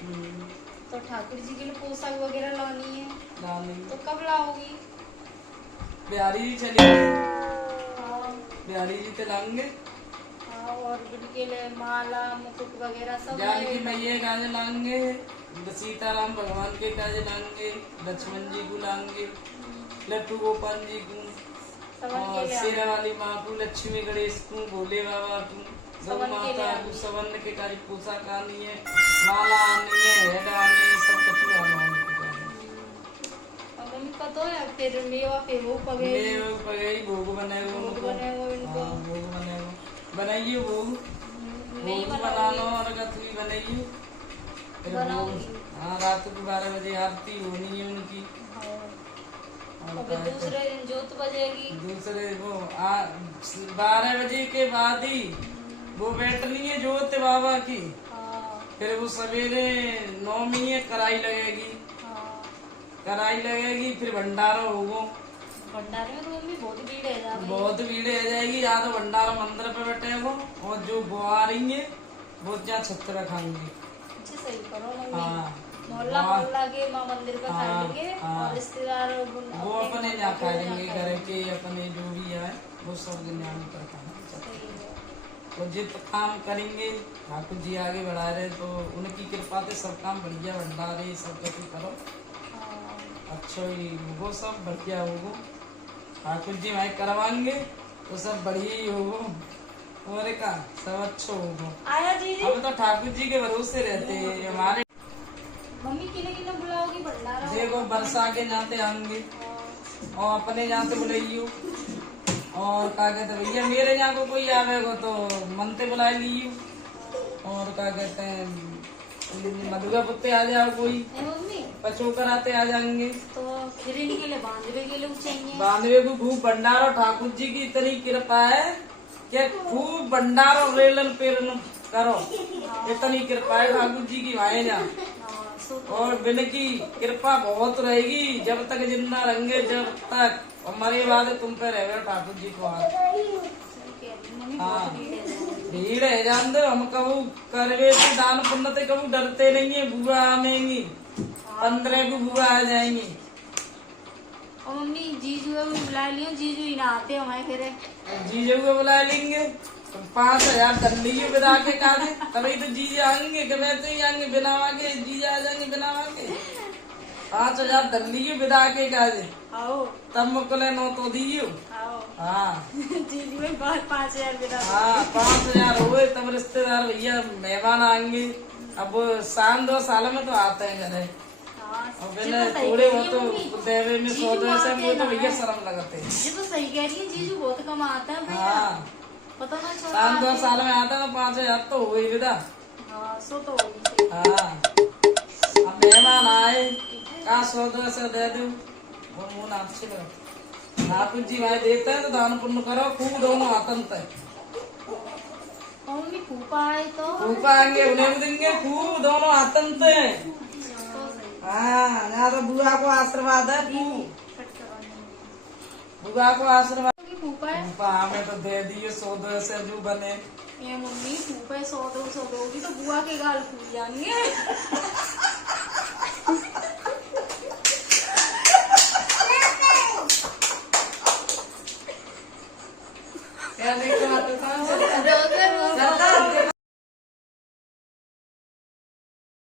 तो ठाकुर जी के लिए पोशाक वगैरह लानी है। लानी तो कब लाओगी? बिहारी जी चलिए, हाँ बिहारी जी तो लाएंगे। हाँ, और उनके लिए माला मुकुट वगैरह सब जानकी लगेगा। मैया काज लाएंगे, सीताराम भगवान के काज लाएंगे, लक्ष्मण जी को लाएंगे, लट्टू गोपाल जी को, सबन के और लिए शेरा वाली माँ को, लक्ष्मी गणेश को, भोले बाबा को, गौ सबन के लिए माता को, आनी। सबन के काज पोशाक आनी है, माला आनी है, हेड आनी है, सब कुछ आना है। और मम्मी पता है फिर मेवा पे वो पगे मेवे पगई भोग बनेगा भोग उनको। बनेगा इनको। हाँ, भोग बनेगा, बनाइए भोग, नहीं भोग बनाना और गथुई बनाइए। फिर भोग, बनाऊंगी। हाँ, रात को 12 बजे आरती होनी है उनकी। और फिर दूसरे दिन जोत बजेगी। दूसरे वो 12 बजे के बाद ही वो बैठनी है जोत बाबा की। हाँ फिर वो सवेरे 9 में कराई लगेगी, हाँ। कराई लगेगी, फिर भंडारा होगा। भंडारे में तो मम्मी बहुत भीड़ है जा रही। बहुत भीड़ हो जाएगी, या तो भंडारा मंदिर पे बैठेगा, और जो वो आ रही है वो जहाँ छत पे खाएंगे। अच्छे सही करो मम्मी। हाँ, मोहल्ला वहाँ- मोहल्ला के माँ मंदिर का खा हाँ, लेंगे हाँ। और रिश्तेदार वो अपने यहाँ खा लेंगे, घर के अपने जो भी है वो सब ज्ञान करता है। तो जित काम करेंगे ठाकुर जी आगे बढ़ा रहे, तो उनकी कृपा से सब काम बढ़िया, भंडारे सब कुछ करो, अच्छा ही वो सब बढ़िया होगो। ठाकुर जी वहाँ करवाएंगे तो सब बढ़िया ही होगो, और का सब अच्छा होगो। आया जी हम तो ठाकुर जी के भरोसे रहते हैं हमारे। मम्मी किने किने बुलाओगी भंडारा? देखो बरसा के जाते आएंगे, और अपने यहाँ से बुलाइयो, और क्या कहते हैं भैया मेरे यहाँ को कोई आवेगा तो मनते बुला लियो, और क्या कहते हैं मधुगा पुत्ते आ जाओ कोई, ए मम्मी पचोकर आते आ जाएंगे। तो फिर इनके लिए बांधवे के लिए चाहिए। बांधवे को खूब भंडारो, ठाकुर जी की इतनी कृपा है कि खूब भंडारो रेलन पेलन करो, इतनी कृपा है ठाकुर जी की वहाँ जा। हाँ, सो तो और बिन की कृपा बहुत रहेगी, जब तक जिंदा रहेंगे, जब तक हमारे बाद तुम पे रहेगा ठाकुर जी को हाथ। सही कह रही मम्मी, हाँ। बहुत भीड़ है। भीड़ है जान दो, हम कबू करवे से दान पुण्य से कबू डरते नहीं है। बुआ आएंगी 15 को बुआ आ जाएंगी। और मम्मी जीजू को भी बुला लियो, जीजू ही ना आते हमारे फिर। जीजू को बुला लेंगे, 5000 दंडी की विदा के काजे, तभी तो जीजा आएंगे, कि वैसे ही आएंगे बिना आगे, जीजा आ जाएंगे बिना आगे। 5000 दंडी की विदा के काजे, आओ तब मुकले नो तो दियो। आओ हाँ जीजू में 5000 बिना। हाँ, 5000 हुए तब रिश्तेदार भैया मेहमान आएंगे। अब 2 साल में तो आते हैं घरे, हाँ, और ये मैंने तो सही थोड़े कह बहुत रही है मम्मी। तो देवे में जीजू 100 से आते वो तो हैं भैया ना। शर्म लगते हैं। ये तो सही कह रही है, जीजू बहुत कम आता है भैया। हाँ, पता ना चला 2 आते। साल में आता है, 5000 तो हो गई विदा। हाँ सो तो होगी। हाँ, अब मेहमान आए का 100 से दे दो, वो मुँह नाम से लगा। ठाकुर जी भाई देते हैं तो दान पुण्य करो खूब, दोनों आतंक है। और मम्मी फूफा आए तो ऊपर आएंगे उन्हें भी देंगे खूब, दोनों आतंक है। तो सही। हाँ, यहाँ तो बुआ को आशीर्वाद है खूब, बुआ को आशीर्वाद। मम्मी फूफा है। ऊपर हमें तो दे दिए 100 से जो बने। ये मम्मी फूफा 100 200 दोगी तो बुआ के गाल फूल जाएंगे।